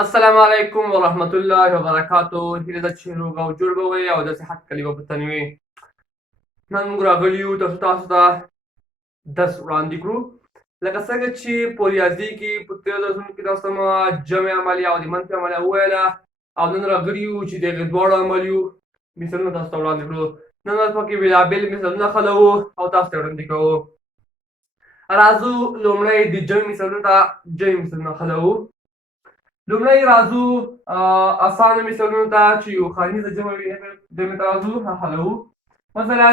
السلام علیکم ورحمت الله وبرکاتو. هیله ده چې روغ او جوړ به وئ او د صحت کلي به په تن وي. نن موږ راغلي یو تاسو ته درس وړاندې کړو. لکه څنګه چې په ریاضي کې په تېرو درسونو کې تاسو ته ما جمع عملیه او د منفي عملیه وویله او نن راغلي یو چې د هغې دواړو عملیو مثالونه تاسو ته وړاندې کړو. نن ورځ پکې بېلابېل مثالونه حلوو او تاسو ته وړاندې کوو. راځو لومړی د جمع مثالونه حلوو. لومړی راځو اسانه مثالونو ته چې یو خانیزه جمع وي دغې ته راځو حلوو. مثلا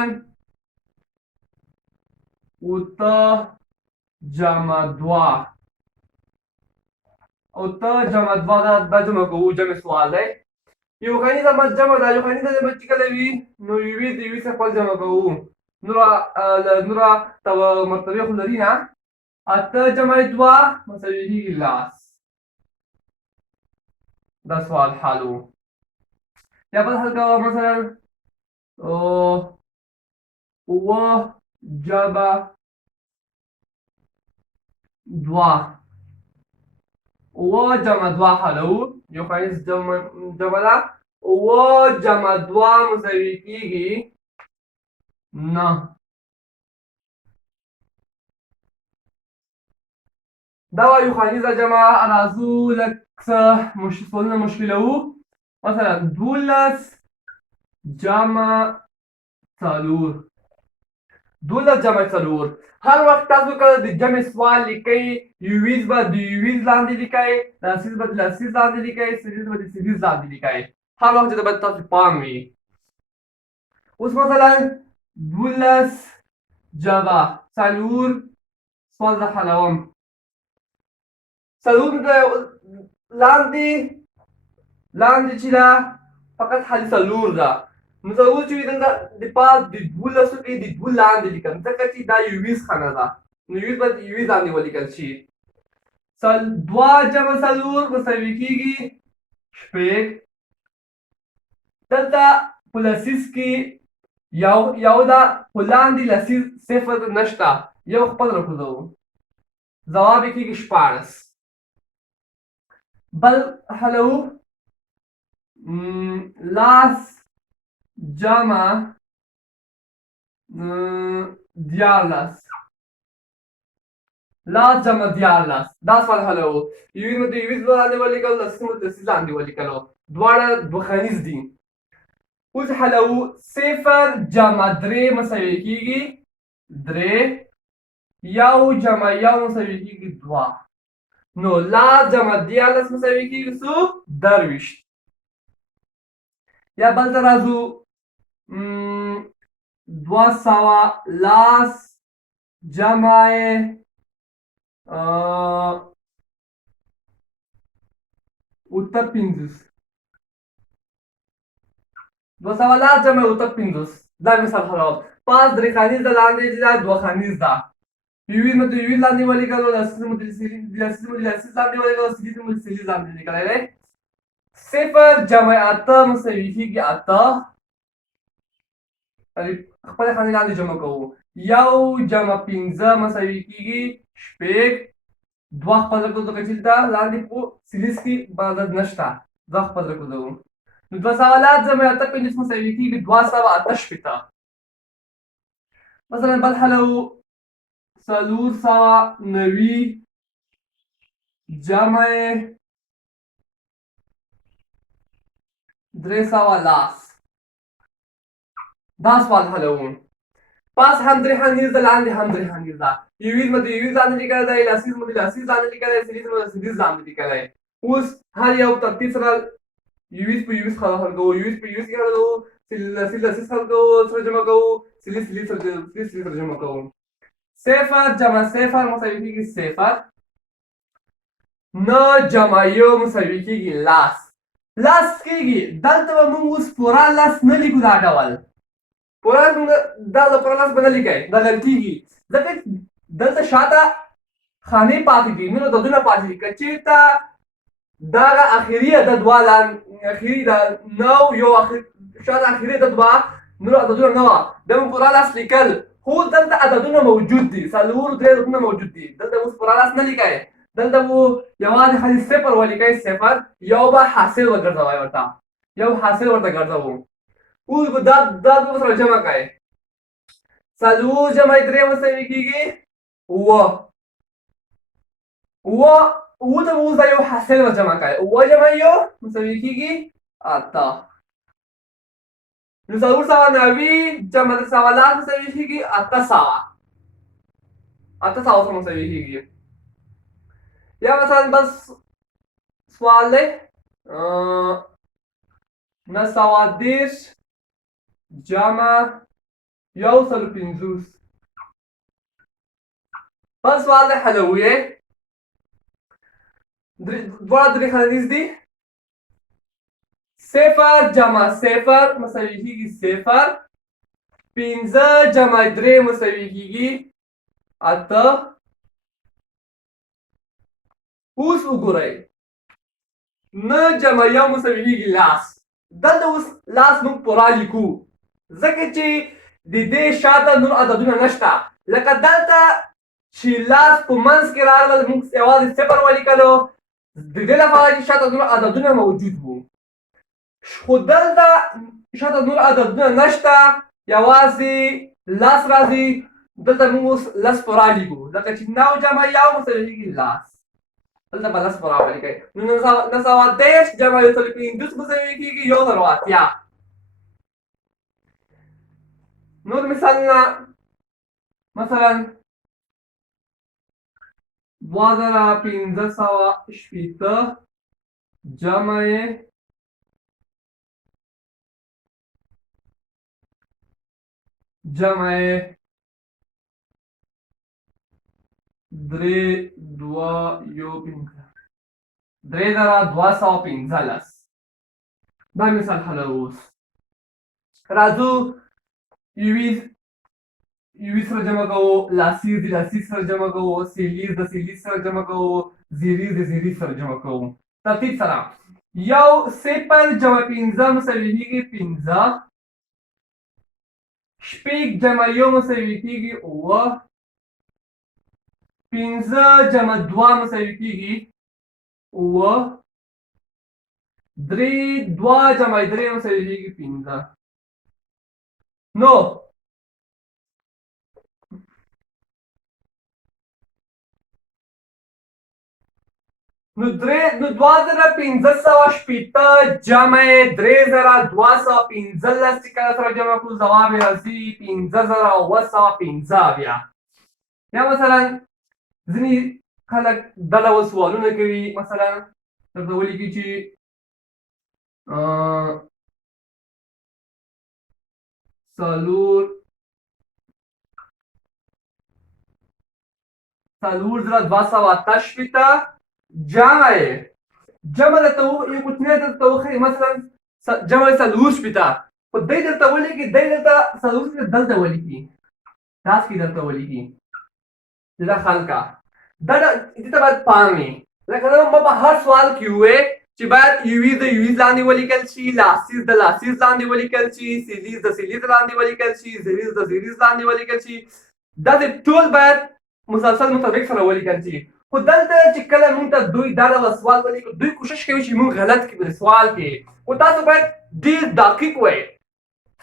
اوته جمع دوه دا جمع کوو. جمع سوال دی. یو خانیزه جمع ده. یو خانیزه جمع چې کله وي نو یوې د یوې څخه خپل جمع کوو. نوره مرتبې خو لري نه. اته جمع دوه مساوي کېږي لاس. دا سوال حلو. یا بل حل کوه. مثلا اوه جمع دوه. اوه جمع دوه حلو. یو خانیز جمع ده. اوه جمع دوه مساوي کېږي 9. دا یو خانیزه جمع. راځو لږ څه سوالونه مشکلوو. مثلا 12 جمع 4. 12 جمع 4. هر وخت تاسو کله د جمع سوال لیکئ یویز به د یویز لاندې لیکئ، لسیز به د لسیز لاندې لیکئ، سیریز به د سیریز لاندې لیکئ. هر وخت چې باید تاسو پام وي. اوس مثلا 12 جمع 4 سوال زه حلوم. 4 لاندې چې ده فقط حل 4 ده. نو 4 چې وي دلته د پاس د 12 کې د 2 لاندې لیکم ځکه چې دا یویز خانه ده. نو یویز باید یویز لاندې ولیکل شي. 2 جمع 4 مساوي کېږي 6. دلته په لسیز کې یو ده، په لاندې لسیز صفر نشته. یو خپل راکوزوو. ځواب یې کېږي 14. بل حلوو. لاس جمع 14. لاس جمع 14. دا سوال حلوو. یویز مو د یویز لاندې ولیکلو، لسیز مو د لسیز لاندې ولیکلو. دواړه دوخانیز دي. اوس حلوو. 0 جمع 3 مساوي کېږي 3. 1 جمع 1 مساوي کېږي 2. نو لاس جمع 14 مساوي کېږي څو؟ 20. یا بل ته راځو. 200 لاس جمع 58. 200 لاس جمع 58. دا مثال حلوم. 5 درې خانیز ده، لاندې چې ده 2 خانیز ده. یویز مو د یویز لاندې ولیکلو، لسیز مو د لسیز لاندې ولیکلو، سیریز مو د سیریز لاندې لیکلی دی. 0 جمع 8 مساوي کېږي 8. خپلې خانې لاندې جمع کوو. 1 جمع 5 مساوي کېږي 6. 2 خپل راکوزو که چېرته لاندې په سیریز کې عدد نشته. 2 خپل راکوزوو. نو 200 جمع 58 مساوي کېږي 288. مثلا بل حلوو. 490 جمع 300 لاس. دا سوال حلوو. پاس هم درې خانیز ده، لاندې هم درې خانیز ده. یویز مو د یویز لاندې لیکلی دی، لسیز مو د لسیز لاندې لیکلی دی، سیریز مو د سیریز لاندې لیکلی. اوس هر یو ترتیب سره یویز په یویز حل کوو. یویز په یویز کې حل کوو. لسیز حل کوو، سره جمع کوو. سیریز سره جمع کوو. 0 جمع 0 مساوي کېږي 0. 9 جمع 1 مساوي کېږي لاس. لاس کېږي. دلته به موږ اوس پوره لاس نه لیکو. دا ډول پوره لاس موږ دا د پوره لاس به نه لیکئ. دا غلطېږي ځکه دلته شاته خانې پاتې دي، نور عددونه پاتې دي. که چېرته دغه اخري عدد اخري ده 9 یو شاته اخري عدد به نور عددونه نه وه، بیا موږ پوره لاس لیکل. خو دلته عددونه موجود دي، 4 درې عددونه موجود دي. دلته اوس پوره لاس نه لیکئ. دلته وو یوازې خالي صفر ولیکئ صفر یو به حاصل وګرځوئ ورته یو حاصل ورته ګرځوو اوس به دا دوه سره جمع کړئ څلور جمع درې مساوي کېږي اووه اووه ته به اوس دا یو حاصل ور جمع کړئ اووه جمع یو مساوي کېږي اته نو څلور سوه نوي جمع درې سوه لس مساوي کېږي اته سوه سره مساوي کېږي یا مثلا بس سوال دی نه سوه دېرش جمع یو سل پنځوس بل سوال دی حلوو یې دواړه درې خانیز دي صفر جمع صفر مساوي کېږي صفر پنځه جمع درې مساوي کېږي اته اوس وګورئ نه جمع یو مساوي کېږي لاس دلته اوس لاس موږ پوره لیکو ځکه چې د دې شاته نور عددونه نشته لکه دلته چې لاس په منځ کې راغلل موږ یوازې صفر ولیکلو د دې لپاره چې شاته نور عددونه موجود وو خو دلته شاته نور عددونه نشته یوازې لاس راځي دلته موږ اوس لس پوره لیکو لکه چې نو جمع یو مساوي کېږي لاس دلته به لس پوره ولیکئ نو نه سوه دېرش جمع یو سل پنځوس مساوي کېږي یو زر اتیا نور مثالونه مثلا دوه زره پنځه سوه شپېته جمع یې درې دوه یو پنځه درې زره دوه سوه پنځلس دا مثال حلوو اوس راځو یویز سره جمع کوو لاسیز د لاسیز سره جمع کوو سیلیز د سیلیز سره جمع کوو زیریز د زیریز سره جمع کوو ترتیب سره یو صفر جمع پنځه مساوي کېږي پنځه شپږ جمع یو مساوي کېږي اووه پنځه جمع دوه مساوي کېږي اووه درې دوه جمع درې مساوي کېږي پنځه نو دوه زره پنځه سوه شپېته جمع درې زره دوه سوه پنځلس چې کله سره جمع کړو ځواب یې راځي پنځه زره اوه سوه پنځه اویا یا مثلا ځینې خلک دا ډول سوالونه کوي مثلا درته ولیکي چې څلور زره دوه سوه اته شپېته جمع یې جمع درته یو کوچنی درته وښیي مثلا جمع یې څلور شپېته خو دی درته ولیکي دی درته څلور شپېته دلته ولیکي داسې کې درته ولیکي دا خلکه دې ته باید پام وي لکه ما په هر سوال کې ووې چې باید یویز د یویز لاندې ولیکل شي لاسیز د لاسیز لاندې ولیکل شي سیلیز د سیلیز لاندې ولیکل شي زیریز د زیریز لاندې ولیکل شي داسې ټول باید مسلسل مطابق سره ولیکل شي خو دلته چې کله موږ ته دوی دا ډول سوال ولیکو دوی کوشش کوي چې موږ غلط کړي په سوال کې خو تاسو باید ډېر دقیق وئ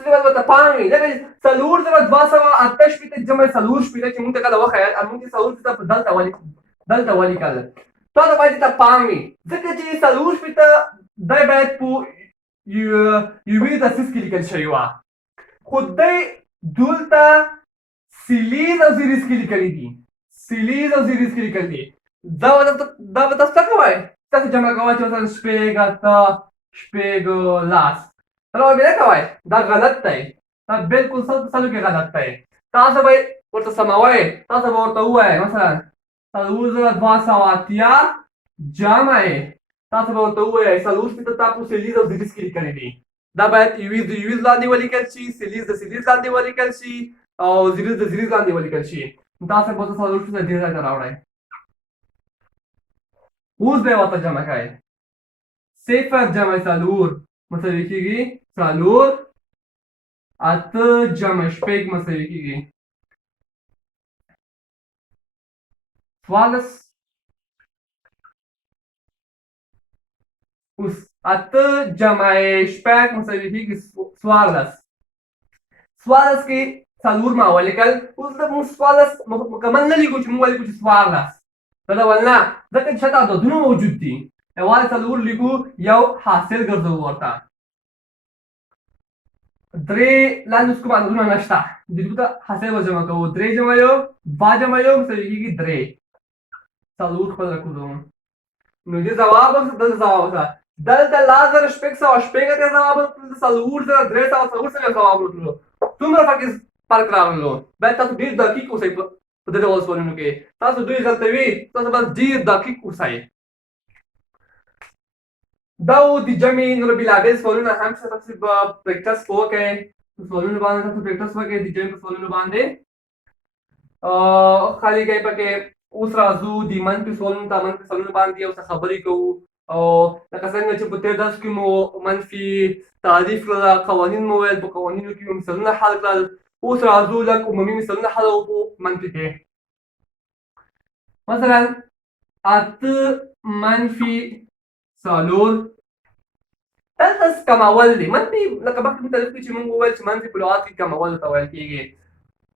څه باید ورته پام وي لکه څلور زره دوه سوه اته شپېته جمع څلور شپېته چې موږ ته کله وښیل موږ یې څلور شپېته په دلته ولیکل تاسو باید دې ته پام وي ځکه چې څلور شپېته دی باید په یوې لسیز کې لیکل شوي وه خو دی دلته سیلیز او زیریز کې لیکلي دي سیلیز او زیریز کې لیکل دي دا به تاسو څه کوئ تاسو جمع کوئ چې مثلا شپږ اته شپږ لس دا به نه کوئ دا غلط دی دا بالکل سلو کې غلط دی تاسو به ورته سموئ تاسو به ورته ووایئ مثلا څلور زره دوه سوه اتیا جمع یې تاسو به ورته ووایئ څلور شپېته تا په سیلیز او زیریز کې لیکلي دي دا باید یویز د یویز لاندې ولیکل شي سیلیز د سیلیز لاندې ولیکل شي او زیریز د زیریز لاندې ولیکل شي تاسو به څلور شپېته دې ځای ته راوړئ اوس به یې ورته جمع کوئ صفر جمع څلور مساوي کېږي څلور اته جمع شپږ مساوي کېږي څوارلس اوس اته جمع شپږ مساوي کېږي څوارلس. څوارلس کې څلور ما ولیکل. اوس موږ څوارلس مکمل نه لیکو چې موږ ولیکو چې څوارلس. دا ډول نه، ځکه چې شاته عددونه موجود دي. یوازې څلور لیکو، یو حاصل ګرځوو ورته. درې لاندې اوس کوم عددونه نشته، د دوی ته حاصل ور جمع کوو. درې جمع یو دوه جمع یو مساوي کېږي درې. څلور خپل راکوزوو. نو دې ځواب دلته ځواب ده. دلته لاس زره شپږ سوه شپږ اتیا ځواب ورکړل، څلور زره درې سوه څلور څلوېښت ځواب ورکړلو. څومره پکې فرق راغلو. باید تاسو ډېر دقیق اوسئ په دې ډول سوالونو کې. تاسو دوی غلطوي، تاسو باید ډېر دقیق اوسئ. دا و د جمع نور بېلابېل سوالونه هم چې تاسو به پریکټس وکړئ. په سوالونو باندې تاسو پریکټس وکړئ د جمع په سوالونو باندې. خالي کوي پکې. اوس راځو د منفي سوالونو ته. منفي سوالونو باندې یو څه خبرې کوو. او لکه څنګه چې په تېر درس کې مو منفي تعریف کړله، قوانین مو ویل، په قوانینو کې مو مثالونه حل کړل. اوس راځو لږ عمومي مثالونه حل وکړو منفي کې. مثلا اته منفي څلور. دلته کمول دی. منفي لکه مخکې مو تعریف کړي چې موږ وویل چې منفي په لغات کې کمولو ته ویل کېږي.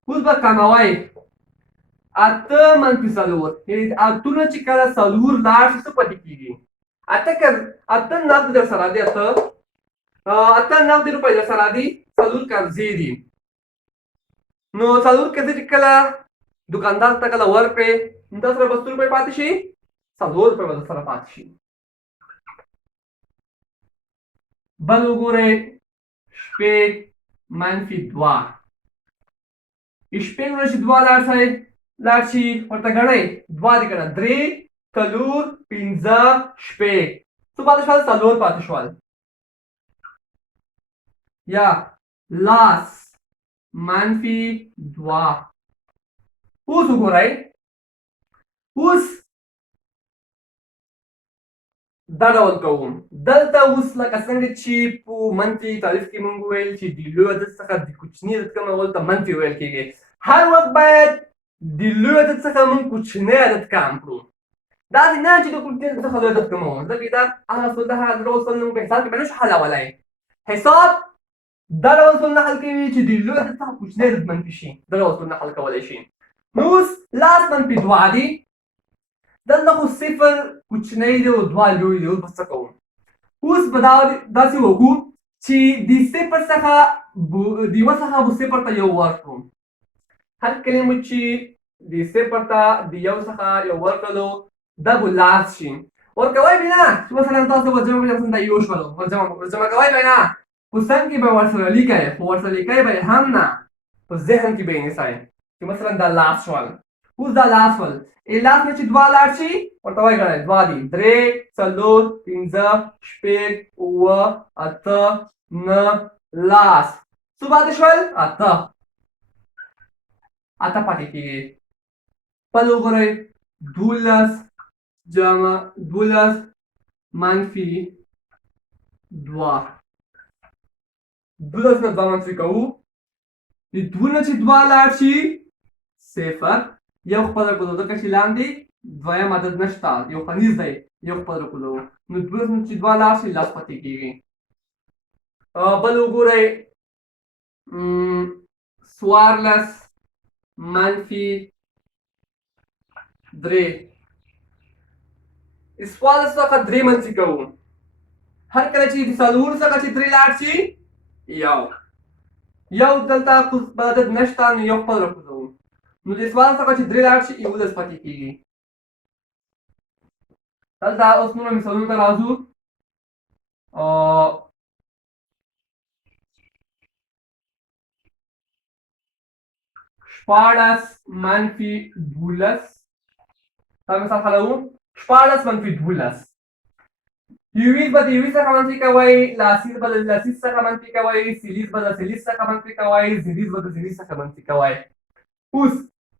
اوس به کموئ. اته منفي څلور، یعنې اتونه چې کله څلور لاړ شي څه پاتې کېږي؟ اته نقد در سره دی. اته نقد روپۍ در سره دي. څلور قرضې دي. نو څلور قرضې چې کله دوکاندار ته کله ورکړې، نو تا سره به څو روپۍ پاتې شي؟ څلور روپۍ به در سره پاتې شي. بل وګورئ شپږ منفي دوه. شپږ نه چې دوه لاړ شي ورته ګڼئ. دوه دي که نه؟ درې څلور پنځه شپږ. څو پاتې شول؟ څلور پاتې شول. یا لاس منفي دوه. اوس وګورئ. اوس دا ډول کوو. دلته اوس لکه څنګه چې په منفي تعریف کې موږ ویل چې د لوی عدد څخه د کوچني عدد کمول ته منفي ویل کېږي. هر وخت باید د لوی عدد څخه موږ کوچنی عدد کم کړو. داسې نه چې د کوچني عدد څخه لوی عدد کموو، ځکه دا هغه ډول سوال موږ په حساب کې به نشو حلولی. حساب دا ډول سوالونه حل کوي چې د لوی عدد څخه کوچنی عدد منفي شي. دا ډول سوالونه حل کولی شي. نو اوس لاس منفي دوه دي. دلته خو صفر کوچنی دی او دوه لوی دی. اوس به څه کوو؟ اوس به داسې وکړو چې د صفر څخه د یوه څخه به صفر ته یو ورکړو. هر کله مو چې د صفر ته د یو څخه یو ورکړلو، دا به لاس شي. ورکوی به نه چې مثلا تاسو به جمع کړئ، دا یو شولو، ورجمع کوی به نه، په سم کې به ورسره لیکئ، خو ورسره لیکئ به یې هم نه، په ذهن کې به یې نیسئ چې مثلا دا لاس شول. اوس دا لاس شول. لاس نه چې دوه لاړ شي ورته وایي ګڼئ. دوه دي. درې څلور پنځه شپږ اووه اته نه لاس. څو پاتې شول؟ اته. اته پاتې کېږي. بل وګورئ. دولس جمع دولس منفي دوه. دولس نه دوه منفي کوو. د دوه نه چې دوه لاړ شي صفر. یو خپل راکوزوو، ځکه چې لاندې دویم عدد نشته، یو خنیز دی، یو خپل راکوزوو. نو دولس نه چې دوه لاړ شي لس پاتې کېږي. بل وګورئ. څوارلس منفي درې. څوارلس څخه درې منفي کوو. هر کله چې د څلور څخه چې درې لاړ شي یو دلته بل عدد نشته، نو یو خپل راکوزوو. نو د څوارلس څخه چې درې لاړ شي 11 پاتې کېږي. دلته اوس نور مثالونو ته راځو. شپاړس منفي 12. دا مثال حلوو. شپاړس منفي 12. یویز به د یویز څخه منفي کوئ، لاسیز به د لاسیز څخه منفي کوئ، سلیز به د سلیز څخه منفي کوئ، زیریز به د زیریز څخه منفي کوئ. اوس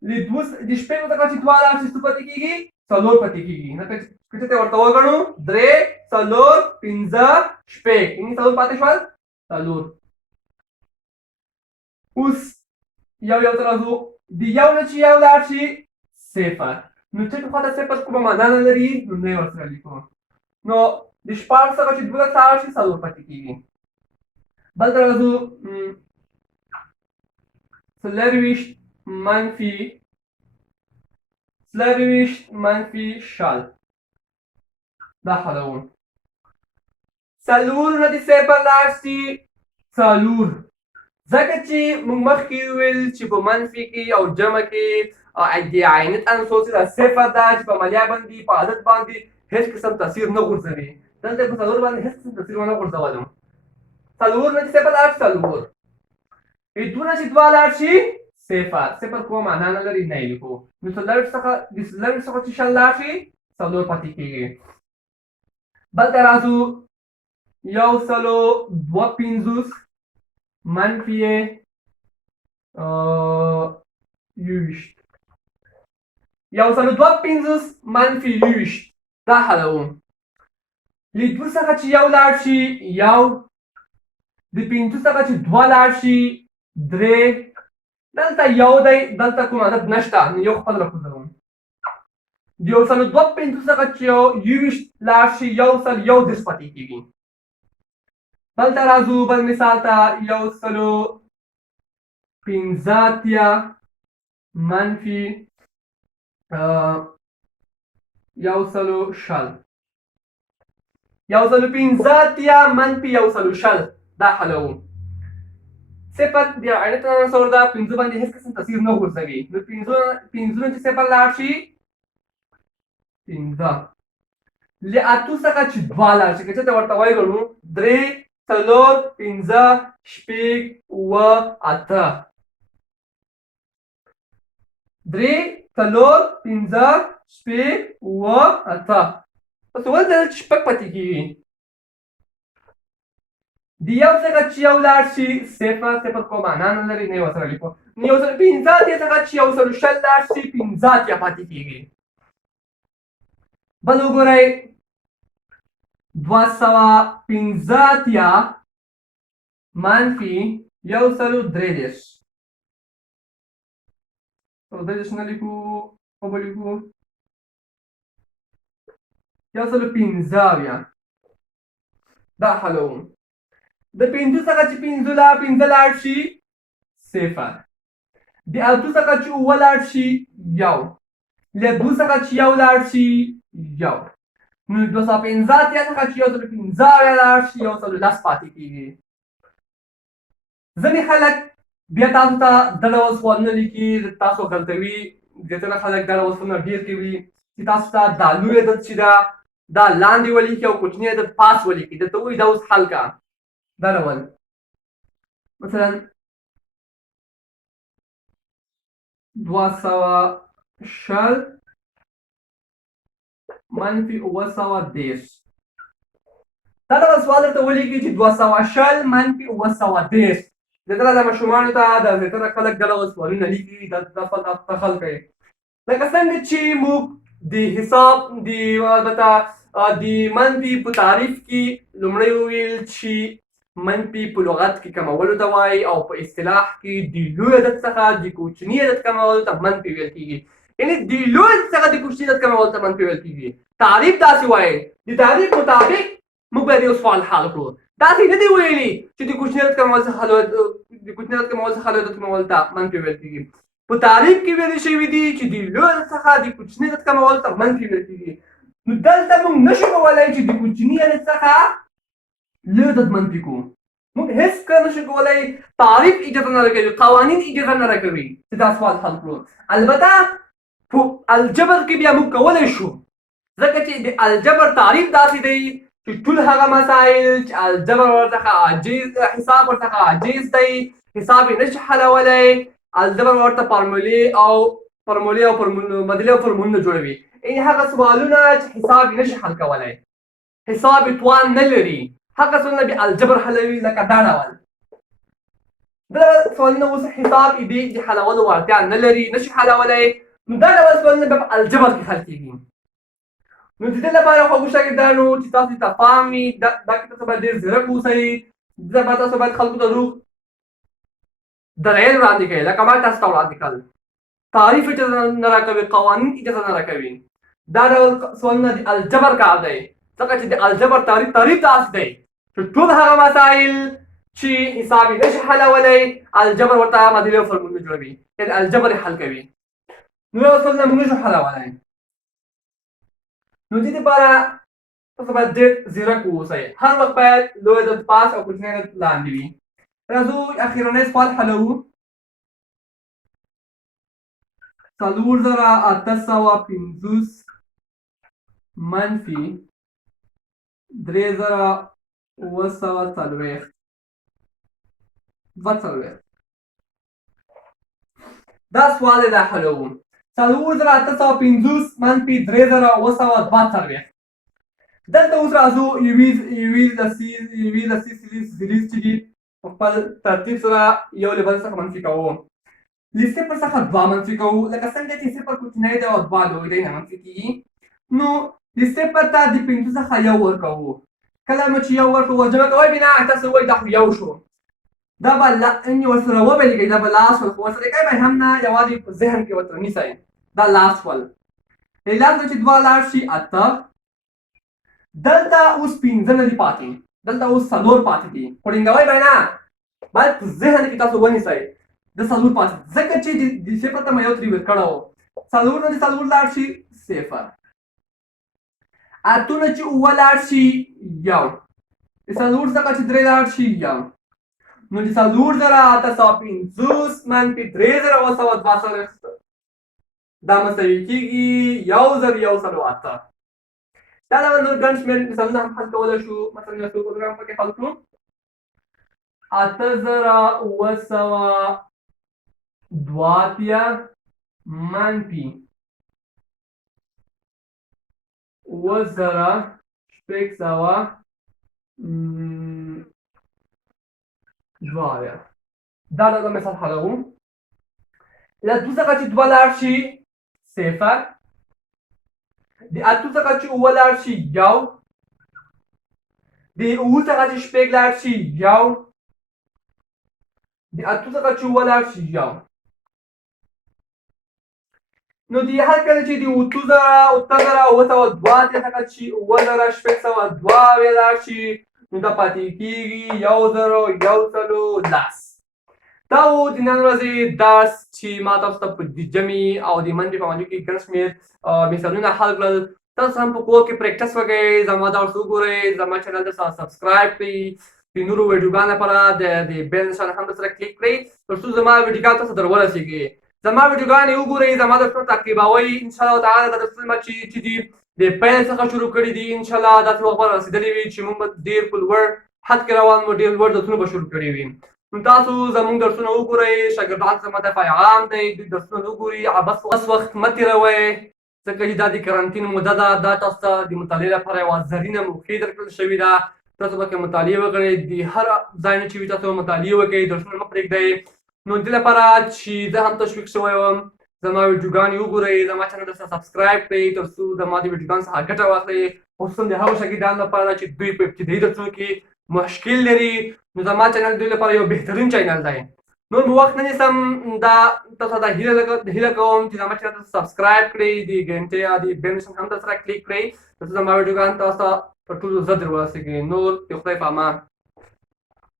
د شپږو څخه چې دوه لاړ شي څو پاتې کېږي؟ څلور پاتې کېږي. نو که چېرته ورته وګڼو درې څلور پنځه شپږ، یعنې څلور پاتې شول؟ څلور. اوس یو ته راځو. د یو نه چې یو لاړ شي صفر. نو چې خواته صفر کومه معنا نه لري، نو نه یې ورسره لیکو. نو د شپاړس څخه چې 12 لاړ شي 4 پاتې کېږي. بل ته راځو 24 شل دا حلوم. 4 نه د 0 لاړ شي 4 ځکه چې موږ مخکې وویل چې په منفي کې او جمع کې د عینت عنصر چې دا 0 ده چې په عملیه باندې په عدد باندې هیڅ قسم تاثیر نه غورځوي. دلته په 4 باندې هیڅ قسم تاثیر ونه غورځولم. 4 نه د 0 لاړ شي 4 2 نه چې 2 لاړ شي 0 کومه معنا نه لري نه یې لیکو. نو 4 څخه چې شل لاړ شي 4 پاتې کېږي. بل ته راځو 152 منفي 152 منفي 20 دا حلوم. له 2 څخه چې 1 لاړ شي 1 د 5 څخه چې 2 لاړ شي 3 دلته 1 دی دلته کوم عدد نشته نو یو خپل راخوځوم. د 152 څخه چې 20 لاړ شي 1 پاتې کېږي. بل ته راځو بل مثال ته 150 منفي 150 منفي 150 دا حلوم. 0 د عینت عنصر ده 5 باندې هیڅ قسم تاثیر نه غورځوي. نو 5 چې 0 لاړ شي 5 له 8 څخه چې 2 لاړ شي که څه ته ورته وایي ګڼو 3 4 5 6 8 3 4 5 6 8 پس ولته چې شپږ پاتې کېږي. د 1 څخه چې 1 لاړ شي 0 کومه معنا نه لري نه یې ورسره لیکو. نو 150 څخه چې 100 لاړ شي 50 پاتې کېږي. بل وګورئ 250 منفي 133 نه لیکو او به لیکو 150 دا حلوم. د 5 څخه چې 5 لاړ شي 0 د 8 څخه چې 9 لاړ شي 1 له 2 څخه چې 1 لاړ شي 1 نو 250 څخه چې 150 لاړ شي 110 پاتې کېږي. ځینې خلک بیا تاسو ته دا ډول سوالونه لیکي تاسو غلطوي. ځینې خلک دا ډول سوالونه ډېر کوي چې تاسو ته دا لوی عدد چې ده دا لاندې ولیکي او کوچنی عدد پاس ولیکي. درته وایي دا اوس حل کړه. دا ډول مثلا 260 منفي 910 دا ډول سوال درته ولیکي چې 260 منفي 910. زیاتره د ماشومانو ته د زیاتره خلک دا ډول سوالونه لیکي دا سوال تاسو ته حل کوي. لکه څنګه چې موږ د حساب البته د منفي په تعریف کې لومړی وویل چې منفي په لغت کې کمولو ته وایي او په اصطلاح کې د لوی عدد څخه د کوچني عدد کمولو ته منفي ویل کېږي. یعنې د لوی عدد څخه د کوچني عدد کمولو ته منفي ویل کېږي. تعریف داسې وایي د تعریف مطابق موږ باید یو سوال حل کړو. داسې نه دی ویلي چې د کوچني عدد کمولو څخه لوی عدد کمولو ته منفي ویل کېږي. په تعریف کې ویل شوي دي چې د لوی عدد څخه د کوچني عدد کمولو ته منفي ویل کېږي. نو دلته موږ نشو کولی چې د کوچني عدد څخه لوی عدد منفي کړو. موږ هیڅ کله نشو کولی. تعریف اجازه نه راکوي، قوانین اجازه نه راکوي چې دا سوال حل کړو. البته په الجبر کې بیا موږ کولی شو ځکه چې د الجبر تعریف داسې دی چې ټول هغه مسایل چې الجبر ورڅخه عاجز حساب ورڅخه عاجز دی حساب یې نشي حلولی. الجبر ورته فارمولې او بدلې او فورمولونه جوړوي. یعنې هغه سوالونه چې حساب یې نشي حل کولی حساب یې توان نه لري هغه سوالونه بیا الجبر حلوي. لکه دا ډول دا سوالونه اوس حساب یې دی چې حلولو وړتیا نه لري نشي حلولی. نو دا ډول سوالونه بیا په الجبر کې حل کېږي. نو د دې لپاره خوږو شاګردانو چې تاسو ته پام وي دا کې تاسو باید ډېر ځیرک اوسئ. تاسو باید خلکو ته روغ دلایل وړاندې کوئ لکه ما تاسو ته وړاندې کړل. تعریف اجازه نه راکوي، قوانین اجازه نه راکوي. دا ډول سوالونه د الجبر کار دی. ځکه چې د الجبر تعریف داسې دی چې ټول هغه مسایل چې حساب یې نشي حلولی الجبر ورته معادلې او فورمولونه جوړوي یعنې الجبر یې حل کوي نو یو اصل نه موږ نشو حلولی نو دې دپاره تاسو باید ډېر ځیرک واوسئ هر وخت باید لوی عدد پاس او کوچنی عدد لاندې وي راځو اخرنی سوال حلوو 4850 منفي 3740 دا سوال دی دا حلوو 4850 منفي 3740 دلته اوس راځو یویز لسي سلیز چې دي په خپل ترتیب سره یو له بل څخه منفي کوو له صفر څخه 2 منفي کوو لکه څنګه چې صفر کوچنی دی او 2 لوی دی نه منفي کېږي نو د صفر ته د 5 څخه یو ورکوو کله مو چې یو ورکوو جمع کوئ بنا تاسو وایئ دا خو یو شو دا به ورسره وبلېږئ دا به لاس ول خو ورسره کوئ به هم نه یوازې په ذهن کې ورته نیسئ دا لاس ول لاس چې 2 لاړ شي 8 دلته اوس 15 نه دي پاتې دلته اوس 4 پاتې دي خو ټینګوئ به نه باید په ذهن کې تاسو ونیسئ د 4 پاتې ځکه چې د صفر ته مې یو ترې ور کړی و 4 نه د 4 لاړ شي صفر اتو نه چې 9 لاړ شي یو د 4 څخه چې 3 لاړ شي یو نو د 4850 منفي 3740 دا مساوي کېږي 1008 دا ډول نور ګڼ شمېر مثالونه هم حل کولی شو مثلا یو څو پروګرام پکې حل کړو 8982 منفي 2000 دا ډول مثال حلوو له 2 څخه چې 2 لاړ شي صفر د 8 څخه چې 9 لاړ شي یو د 9 څخه چې 6 لاړ شي یو د 8 څخه چې 9 لاړ شي یو نو د هر کله چې د 8902 څخه چې 9602 لاړ شي نو دا پاتې کېږي 1010 دا و د نن ورځې درس چې ما تاسو ته په جمعي او د منډې په موضوع کې ګڼ شمېر مثالونه حل کړل تاسو هم په کور کې پریکټس وکړئ زما درس وګورئ زما چینل ته سبسکرایب کړئ د نورو ویډیوګانو لپاره د بیل نښان هم سره کلیک کړئ تر څو زما ویډیوګانو تاسو در ورسېږي زما ویډیوګانې وګورئ زما درسونه تعقیبوئ انشاءالله تعالی دا درسونه چې دي د پیل څخه شروع کړي دي انشاءالله داسې وخت به رسېدلي وي چې موږ به ډېر په لوړ حد کې روان وو ډېر لوړ درسونه به شروع کړي وي نو تاسو زموږ درسونه وګورئ شاګردان زما دفعه عام دی دوی درسونه وګورئ بس وخت مه تېروئ ځکه چې دا د کرنټین موده ده دا تاسو ته د مطالعې لپاره یوه زرینه موقع درکړل شوې ده تاسو پکې مطالعه وکړئ د هر ځای نه چې وي تاسو مطالعه وکړئ درسونه مه پرېږدئ نو دې لپاره چې زه هم تشویق شوی وم زما ویډیوګانې وګورئ زما چینل ته سبسکرایب کړئ تر څو زما د ویډیوګانو څخه ګټه واخلئ خصوصا د هغو شاګردانو لپاره چې دوی په ابتدایي درسونو کې مشکل لري نو زما چینل دوی لپاره یو بهترین چینل دی نور مو وخت نه نیسم دا تاسو ته هیله کوم چې زما چینل ته سبسکرایب کړئ د ګنټې یا د بیل نښان هم درسره کلیک کړئ تر څو زما ویډیوګانو تاسو ته په ټولو زر در ورسېږي نور د خدای په امان